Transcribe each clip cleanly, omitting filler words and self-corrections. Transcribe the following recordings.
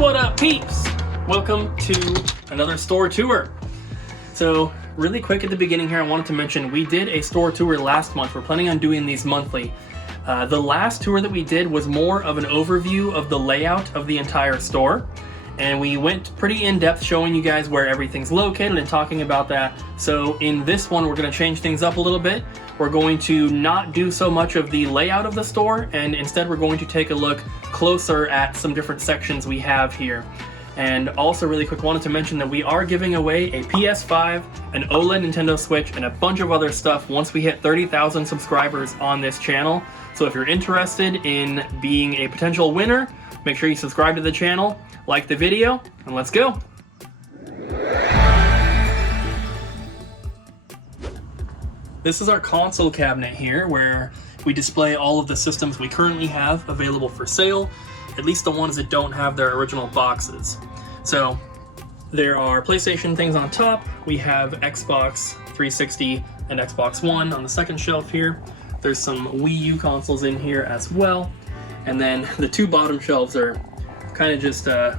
What up, peeps? Welcome to another store tour. So, really quick at the beginning here, I wanted to mention we did a store tour last month. We're planning on doing these monthly. The last tour that we did was more of an overview of the layout of the entire store. And we went pretty in-depth showing you guys where everything's located and talking about that. So in this one, we're going to change things up a little bit. We're going to not do so much of the layout of the store, and instead we're going to take a look closer at some different sections we have here. And also really quick, wanted to mention that we are giving away a PS5, an OLED Nintendo Switch, and a bunch of other stuff once we hit 30,000 subscribers on this channel. So if you're interested in being a potential winner, make sure you subscribe to the channel, like the video, and let's go. This is our console cabinet here, where we display all of the systems we currently have available for sale, at least the ones that don't have their original boxes. So there are PlayStation things on top, we have Xbox 360 and Xbox One on the second shelf here. There's some Wii U consoles in here as well, and then the two bottom shelves are kind of just a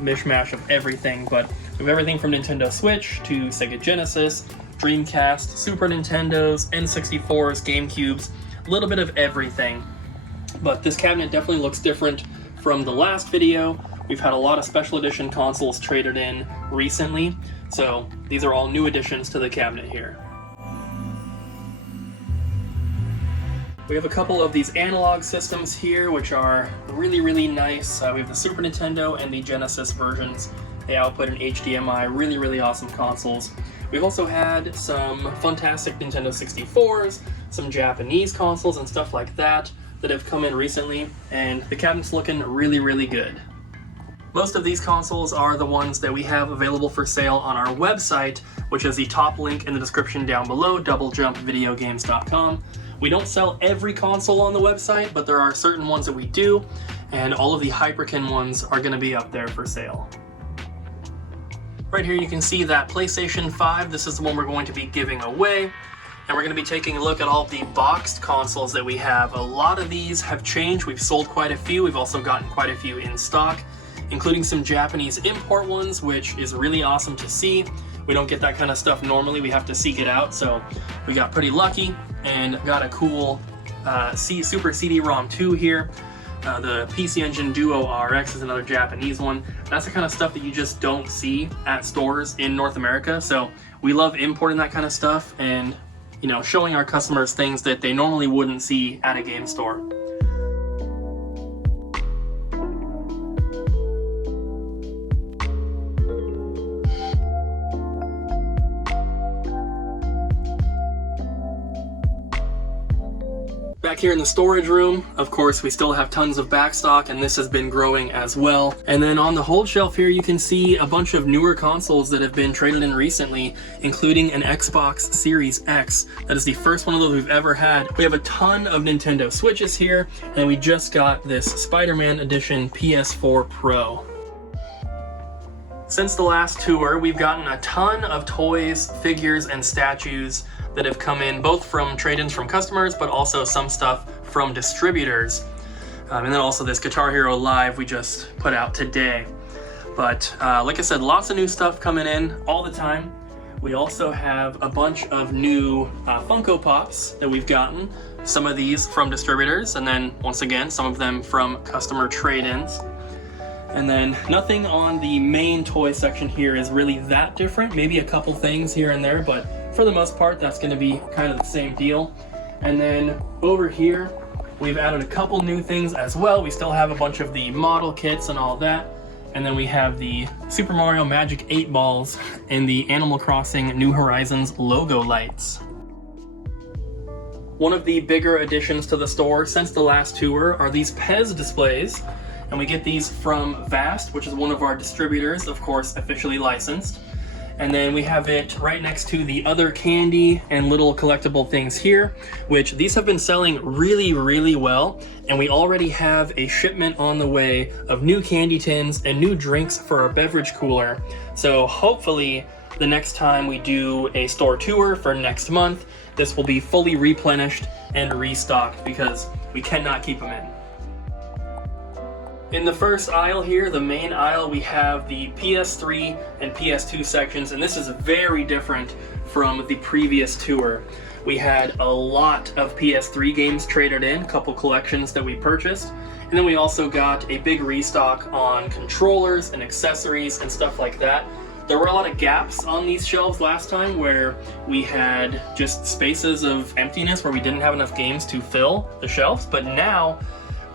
mishmash of everything, but we have everything from Nintendo Switch to Sega Genesis, Dreamcast, Super Nintendos, N64s, GameCubes, a little bit of everything. But this cabinet definitely looks different from the last video. We've had a lot of special edition consoles traded in recently, so these are all new additions to the cabinet here. We have a couple of these analog systems here, which are really, really nice. We have the Super Nintendo and the Genesis versions. They output an HDMI, really, really awesome consoles. We've also had some fantastic Nintendo 64s, some Japanese consoles and stuff like that have come in recently, and the cabinet's looking really, really good. Most of these consoles are the ones that we have available for sale on our website, which is the top link in the description down below, doublejumpvideogames.com. We don't sell every console on the website, but there are certain ones that we do, and all of the Hyperkin ones are going to be up there for sale. Right here you can see that PlayStation 5, this is the one we're going to be giving away, and we're going to be taking a look at all of the boxed consoles that we have. A lot of these have changed, we've sold quite a few, we've also gotten quite a few in stock, including some Japanese import ones, which is really awesome to see. We don't get that kind of stuff normally, we have to seek it out, so we got pretty lucky and got a cool Super CD-ROM 2 here. The PC Engine Duo RX is another Japanese one. That's the kind of stuff that you just don't see at stores in North America, so we love importing that kind of stuff and, you know, showing our customers things that they normally wouldn't see at a game store. Back here in the storage room, of course, we still have tons of backstock, and this has been growing as well. And then on the hold shelf here, you can see a bunch of newer consoles that have been traded in recently, including an Xbox Series X. That is the first one of those we've ever had. We have a ton of Nintendo Switches here, and we just got this Spider-Man Edition PS4 Pro. Since the last tour, we've gotten a ton of toys, figures, and statues that have come in, both from trade-ins from customers, but also some stuff from distributors. And then also this Guitar Hero Live we just put out today. But like I said, lots of new stuff coming in all the time. We also have a bunch of new Funko Pops that we've gotten. Some of these from distributors, and then once again, some of them from customer trade-ins. And then nothing on the main toy section here is really that different. Maybe a couple things here and there, but for the most part, that's going to be kind of the same deal. And then over here, we've added a couple new things as well. We still have a bunch of the model kits and all that. And then we have the Super Mario Magic 8 Balls and the Animal Crossing New Horizons logo lights. One of the bigger additions to the store since the last tour are these Pez Displays. And we get these from Vast, which is one of our distributors, of course, officially licensed. And then we have it right next to the other candy and little collectible things here, which these have been selling really, really well. And we already have a shipment on the way of new candy tins and new drinks for our beverage cooler. So hopefully the next time we do a store tour for next month, this will be fully replenished and restocked because we cannot keep them in. In the first aisle here, the main aisle, we have the PS3 and PS2 sections, and this is very different from the previous tour. We had a lot of PS3 games traded in, a couple collections that we purchased, and then we also got a big restock on controllers and accessories and stuff like that. There were a lot of gaps on these shelves last time where we had just spaces of emptiness where we didn't have enough games to fill the shelves, but now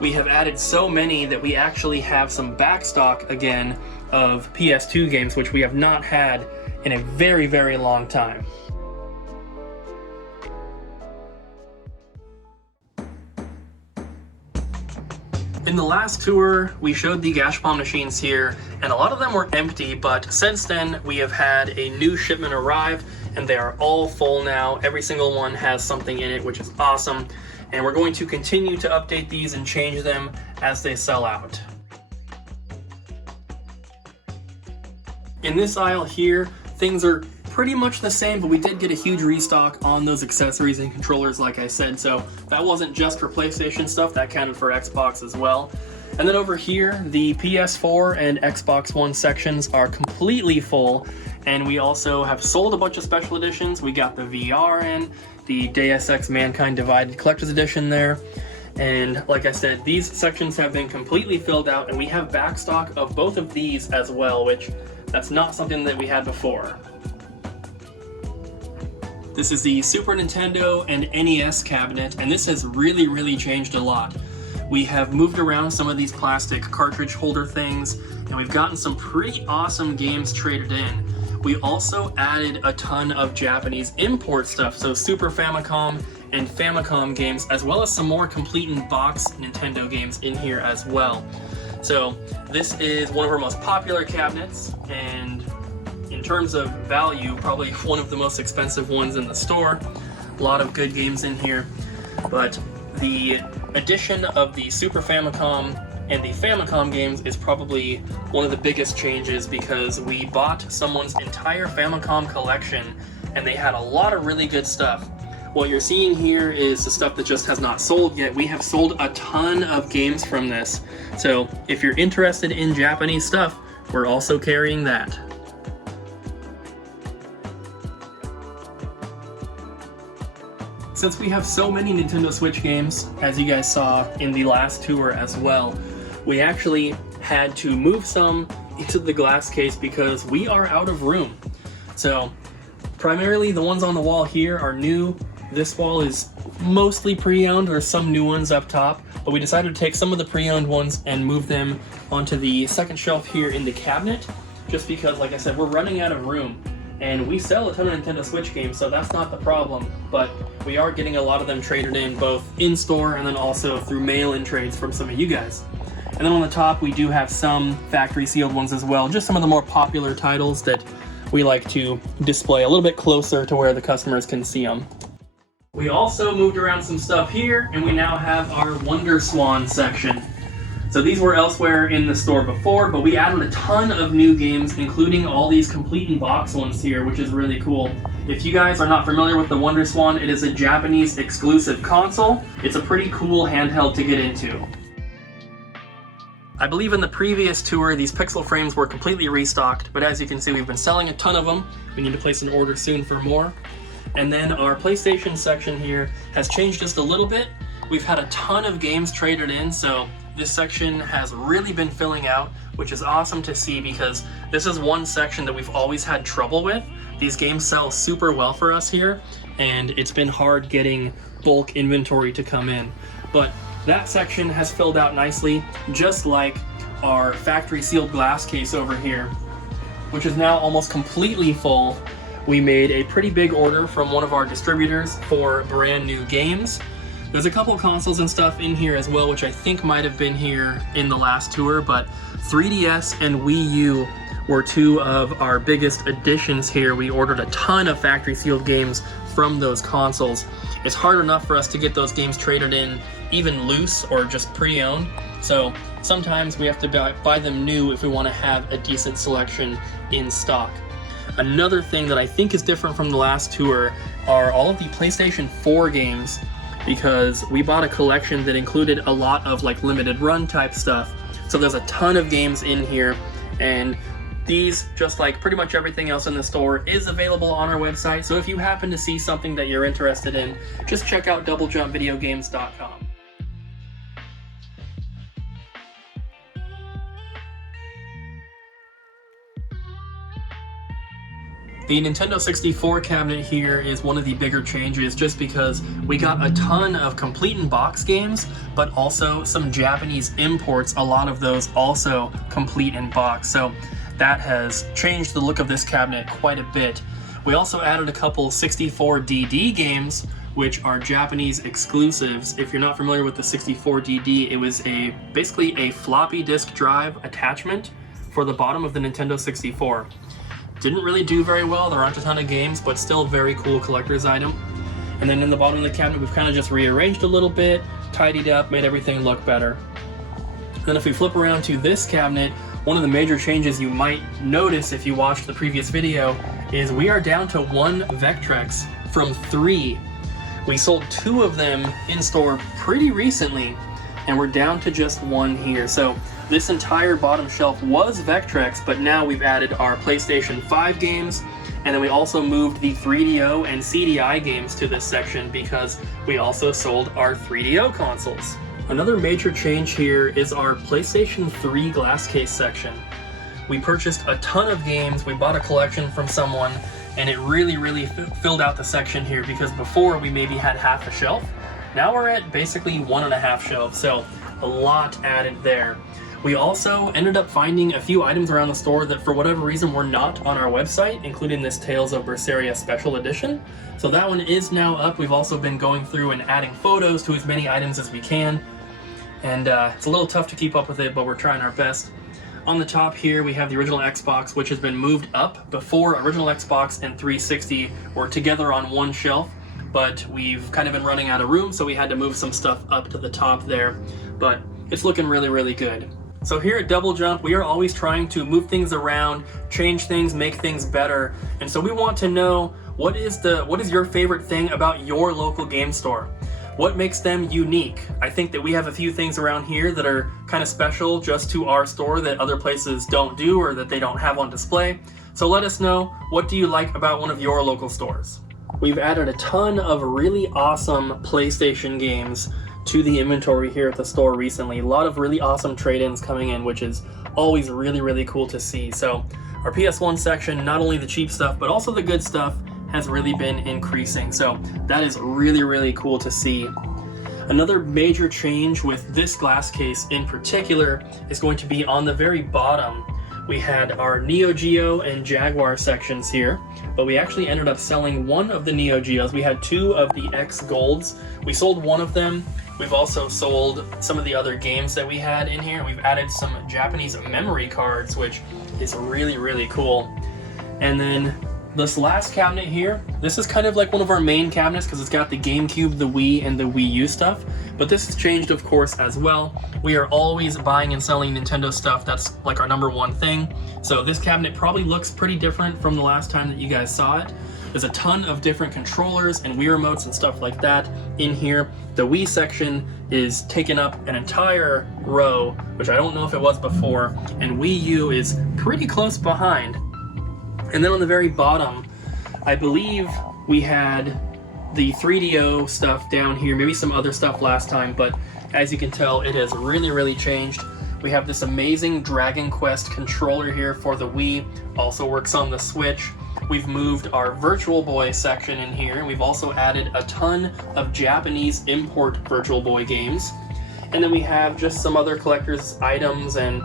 we have added so many that we actually have some backstock again of PS2 games, which we have not had in a very, very long time. In the last tour, we showed the Gashapon machines here, and a lot of them were empty, but since then we have had a new shipment arrive, and they are all full now. Every single one has something in it, which is awesome. And we're going to continue to update these and change them as they sell out. In this aisle here, things are pretty much the same, but we did get a huge restock on those accessories and controllers, like I said, so that wasn't just for PlayStation stuff, that counted for Xbox as well. And then over here, the PS4 and Xbox One sections are completely full, and we also have sold a bunch of special editions. We got the VR in, the Deus Ex Mankind Divided Collector's Edition there, and like I said, these sections have been completely filled out, and we have backstock of both of these as well, which that's not something that we had before. This is the Super Nintendo and NES cabinet, and this has really changed a lot. We have moved around some of these plastic cartridge holder things, and we've gotten some pretty awesome games traded in. We also added a ton of Japanese import stuff, so Super Famicom and Famicom games, as well as some more complete in box Nintendo games in here as well. So this is one of our most popular cabinets, and in terms of value, probably one of the most expensive ones in the store. A lot of good games in here, but the addition of the Super Famicom and the Famicom games is probably one of the biggest changes, because we bought someone's entire Famicom collection and they had a lot of really good stuff. What you're seeing here is the stuff that just has not sold yet. We have sold a ton of games from this, so if you're interested in Japanese stuff, we're also carrying that. Since we have so many Nintendo Switch games, as you guys saw in the last tour as well, we actually had to move some into the glass case because we are out of room. So primarily the ones on the wall here are new. This wall is mostly pre-owned. There's some new ones up top, but we decided to take some of the pre-owned ones and move them onto the second shelf here in the cabinet, just because, like I said, we're running out of room. And we sell a ton of Nintendo Switch games, so that's not the problem, but we are getting a lot of them traded in, both in-store and then also through mail-in trades from some of you guys. And then on the top, we do have some factory-sealed ones as well, just some of the more popular titles that we like to display a little bit closer to where the customers can see them. We also moved around some stuff here, and we now have our Wonder Swan section. So these were elsewhere in the store before, but we added a ton of new games, including all these complete in box ones here, which is really cool. If you guys are not familiar with the Wonder Swan, it is a Japanese exclusive console. It's a pretty cool handheld to get into. I believe in the previous tour, these pixel frames were completely restocked, but as you can see, we've been selling a ton of them. We need to place an order soon for more. And then our PlayStation section here has changed just a little bit. We've had a ton of games traded in, so this section has really been filling out, which is awesome to see because this is one section that we've always had trouble with. These games sell super well for us here, and it's been hard getting bulk inventory to come in. But that section has filled out nicely, just like our factory sealed glass case over here, which is now almost completely full. We made a pretty big order from one of our distributors for brand new games. There's a couple consoles and stuff in here as well, which I think might have been here in the last tour, but 3DS and Wii U were two of our biggest additions here. We ordered a ton of factory sealed games from those consoles. It's hard enough for us to get those games traded in even loose or just pre-owned, so sometimes we have to buy them new if we want to have a decent selection in stock. Another thing that I think is different from the last tour are all of the PlayStation 4 games, because we bought a collection that included a lot of like limited run type stuff. So there's a ton of games in here, and these, just like pretty much everything else in the store, is available on our website. So if you happen to see something that you're interested in, just check out doublejumpvideogames.com. The Nintendo 64 cabinet here is one of the bigger changes just because we got a ton of complete in box games, but also some Japanese imports, a lot of those also complete in box. So that has changed the look of this cabinet quite a bit. We also added a couple 64DD games, which are Japanese exclusives. If you're not familiar with the 64DD, it was basically a floppy disk drive attachment for the bottom of the Nintendo 64. Didn't really do very well, there aren't a ton of games, but still very cool collector's item. And then in the bottom of the cabinet, we've kind of just rearranged a little bit, tidied up, made everything look better. Then if we flip around to this cabinet, one of the major changes you might notice if you watched the previous video is we are down to 1 Vectrex from 3. We sold 2 of them in store pretty recently, and we're down to just 1 here. So this entire bottom shelf was Vectrex, but now we've added our PlayStation 5 games, and then we also moved the 3DO and CDI games to this section because we also sold our 3DO consoles. Another major change here is our PlayStation 3 glass case section. We purchased a ton of games, we bought a collection from someone, and it really filled out the section here because before we maybe had half a shelf. Now we're at basically 1.5 shelves, so a lot added there. We also ended up finding a few items around the store that for whatever reason were not on our website, including this Tales of Berseria special edition. So that one is now up. We've also been going through and adding photos to as many items as we can. And it's a little tough to keep up with it, but we're trying our best. On the top here, we have the original Xbox, which has been moved up. Before, original Xbox and 360 were together on one shelf, but we've kind of been running out of room, so we had to move some stuff up to the top there. But it's looking really good. So here at Double Jump, we are always trying to move things around, change things, make things better. And so we want to know, what is your favorite thing about your local game store? What makes them unique? I think that we have a few things around here that are kind of special just to our store that other places don't do or that they don't have on display. So let us know, what do you like about one of your local stores? We've added a ton of really awesome PlayStation games to the inventory here at the store recently. A lot of really awesome trade-ins coming in, which is always really cool to see. So our PS1 section, not only the cheap stuff, but also the good stuff, has really been increasing. So that is really cool to see. Another major change with this glass case in particular is going to be on the very bottom. We had our Neo Geo and Jaguar sections here, but we actually ended up selling one of the Neo Geos. We had 2 of the X Golds. We sold one of them. We've also sold some of the other games that we had in here. We've added some Japanese memory cards, which is really cool. And then this last cabinet here, this is kind of like one of our main cabinets because it's got the GameCube, the Wii, and the Wii U stuff. But this has changed, of course, as well. We are always buying and selling Nintendo stuff. That's like our #1 thing. So this cabinet probably looks pretty different from the last time that you guys saw it. There's a ton of different controllers and Wii remotes and stuff like that in here. The Wii section is taking up an entire row, which I don't know if it was before, and Wii U is pretty close behind. And then on the very bottom, I believe we had the 3DO stuff down here, maybe some other stuff last time, but as you can tell, it has really changed. We have this amazing Dragon Quest controller here for the Wii, also works on the Switch. We've moved our Virtual Boy section in here, and we've also added a ton of Japanese import Virtual Boy games. And then we have just some other collector's items and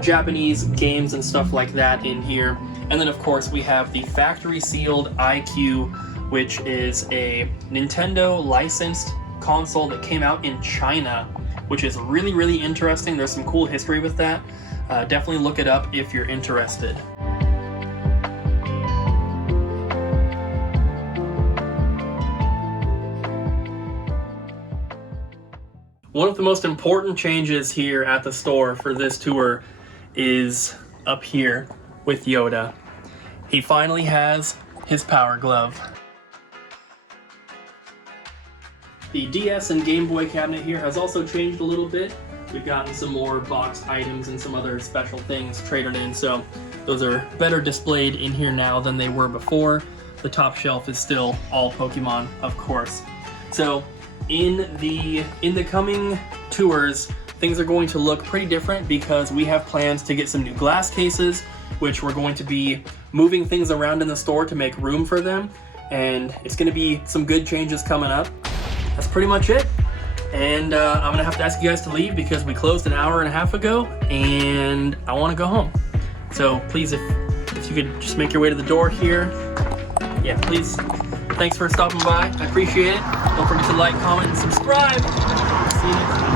Japanese games and stuff like that in here. And then of course we have the factory sealed iQ, which is a Nintendo licensed console that came out in China, which is really interesting. There's some cool history with that. Definitely look it up if you're interested. One of the most important changes here at the store for this tour is up here with Yoda. He finally has his Power Glove. The DS and Game Boy cabinet here has also changed a little bit. We've gotten some more boxed items and some other special things traded in, so those are better displayed in here now than they were before. The top shelf is still all Pokemon, of course. So in the coming tours, things are going to look pretty different because we have plans to get some new glass cases, which we're going to be moving things around in the store to make room for them, and it's going to be some good changes coming up. That's pretty much it. And I'm gonna have to ask you guys to leave because we closed an hour and a half ago and I want to go home. So please, if you could just make your way to the door here. Yeah, please. Thanks for stopping by. I appreciate it. Don't forget to like, comment, and subscribe. See you next time.